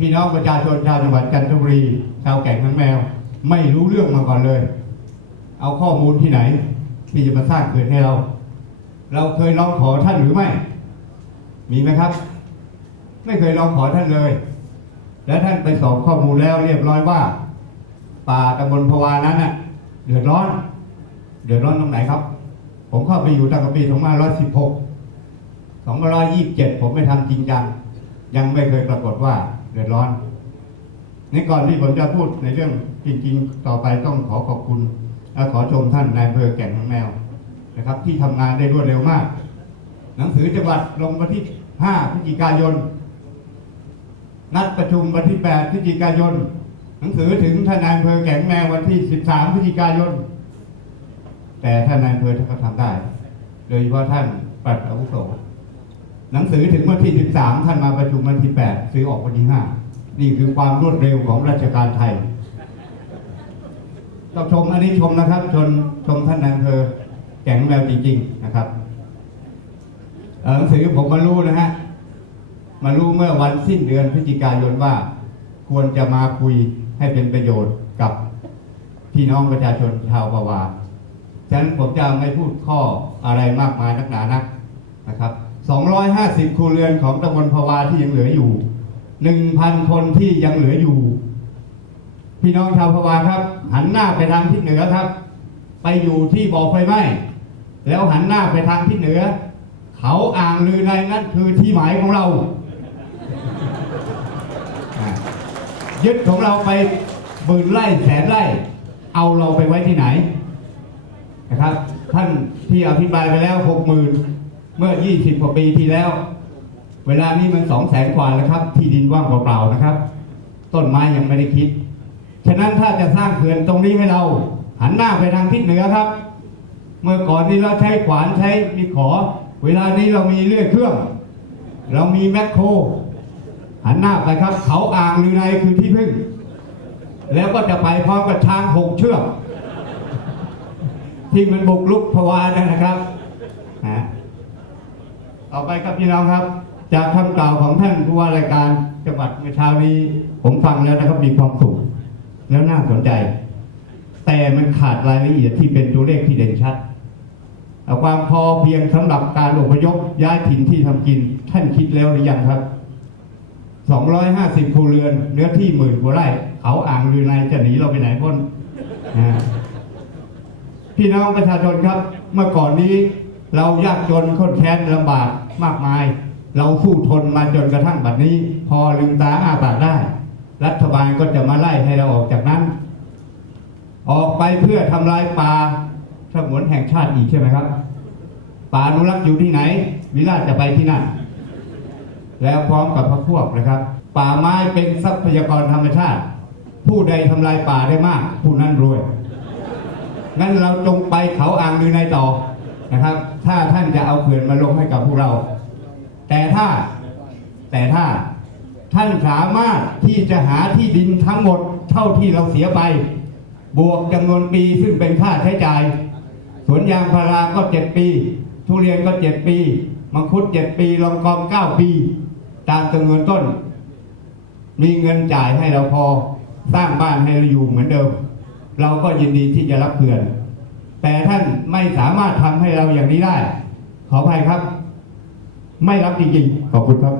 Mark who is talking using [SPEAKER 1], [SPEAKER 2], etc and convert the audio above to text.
[SPEAKER 1] พี่น้องประชาชนชาวจังหวัดจันทบุรี ชาวแก่งทั้งแมว ไม่รู้เรื่องมาก่อนเลย เอาข้อมูลที่ไหน ที่จะมาสร้างเขื่อนให้เรา เราเคยร้องขอท่านหรือไม่ มีไหมครับ ไม่เคยร้องขอท่านเลย และท่านไปสอบข้อมูลแล้วเรียบร้อยว่า ป่าตำบลพวานั้นน่ะเดือดร้อน เดือดร้อนตรงไหนครับ ผมเข้าไปอยู่ตั้งแต่ปี2516 2527 ผมไม่ทำจริงจัง ยังไม่เคยปรากฏว่าเดือดร้อนในก่อนที่ผมจะพูดในเรื่องจริง ๆ ต่อไปต้องขอขอบคุณและขอชมท่านนายอำเภอแก่งหางแมวนะครับ ที่ทำงานได้รวดเร็วมาก หนังสือจังหวัดลงวันที่ 5 พฤศจิกายน นัดประชุมวันที่ 8 พฤศจิกายน หนังสือถึงท่านนายอำเภอแก่งแมววันที่ 13 พฤศจิกายน แต่ท่านนายอำเภอท่านก็ทำได้ โดยเฉพาะท่านปัดอาวุโส หนังสือถึงวันที่ 13 ท่านมาประชุมวันที่ 8 ซื้อออกวันที่ 5 นี่คือความรวดเร็วของราชการไทยต้องชมอันนี้ชมนะครับชนชมท่านนายอำเภอแก่งแมวจริง ๆ นะครับหนังสือผมมารู้นะฮะ มารู้เมื่อวันสิ้นเดือนพฤศจิกายนว่า ควรจะมาคุยให้เป็นประโยชน์กับพี่น้องประชาชนชาวปาวาฉะนั้นผมจะไม่พูดข้ออะไรมากมายนักหนานักนะครับ 250 ครัวเรือนของตำบลภาวาที่ยังเหลืออยู่ 1,000 คนที่ยังเหลืออยู่ พี่น้องชาวภาวาครับ หันหน้าไปทางทิศเหนือครับ ไปอยู่ที่บ่อไฟไหม้แล้วหันหน้าไปทางทิศเหนือ เขาอ่างลือในนั่นคือที่หมายของเรา ยึดของเราไปหมื่นไร่แสนไร่ เอาเราไปไว้ที่ไหนนะครับ ท่านที่อภิปรายไปแล้วหกหมื่น เมื่อ 20กว่าปีที่แล้ว เวลานี้มันสองแสนกว่าแล้วครับ ที่ดินว่างเปล่าๆนะครับ ต้นไม้ยังไม่ได้คิด ฉะนั้นถ้าจะสร้างเขื่อนตรงนี้ให้เรา หันหน้าไปทางทิศเหนือครับ เมื่อก่อนนี้เราใช้ขวานใช้มีขอ เวลานี้เรามีเลื่อยเครื่อง เรามีแมคโคร หันหน้าไปครับ เขาอ่างลือในคือที่พึ่ง แล้วก็จะไปพร้อมกับช้างหกเชือกที่มันบุกลุกภาวะนะครับ ต่อไปครับพี่น้องครับ จากคำกล่าวของท่านผู้ว่ารายการจังหวัดเมื่อเช้านี้ ผมฟังแล้วนะครับมีความสุขแล้วน่าสนใจ แต่มันขาดรายละเอียดที่เป็นตัวเลขที่เด่นชัดความพอเพียงสำหรับการอพยพย้ายถิ่นที่ทำกิน ท่านคิดแล้วหรือยังครับ 250ครัวเรือน เนื้อที่หมื่นกว่าไร่ เขาอ่างลือในจะหนีเราไปไหนพ้นพี่น้องประชาชนครับ เมื่อก่อนนี้เรายากจนค้นแค้นลำบาก มากมาย เราสู้ทนมาจนกระทั่งบัดนี้ พอลืมตาอ้าปากได้ รัฐบาลก็จะมาไล่ให้เราออกจากนั้น ออกไปเพื่อทำลายป่าสงวนแห่งชาติอีกใช่ไหมครับ ป่าอนุรักษ์อยู่ที่ไหน วิราชจะไปที่นั่น แล้วพร้อมกับพรรคพวกนะครับ ป่าไม้เป็นทรัพยากรธรรมชาติ ผู้ใดทำลายป่าได้มาก ผู้นั้นรวยงั้นเราจงไปเขาอ่างลือในต่อ นะครับ ถ้าท่านจะเอาเขื่อนมาลงให้กับพวกเรา แต่ถ้าแต่ถ้าท่านสามารถที่จะหาที่ดินทั้งหมดเท่าที่เราเสียไป บวกจำนวนปีซึ่งเป็นค่าใช้จ่าย สวนยางพาราก็เจ็ดปี ทุเรียนก็เจ็ดปี มังคุดเจ็ดปีลองกองเก้าปี ตามจำนวนต้น มีเงินจ่ายให้เราพอ สร้างบ้านให้เราอยู่เหมือนเดิม เราก็ยินดีที่จะรับเพื่อน แต่ท่านไม่สามารถทำให้เราอย่างนี้ได้ ขออภัยครับ ไม่รับจริงๆ ขอบคุณครับ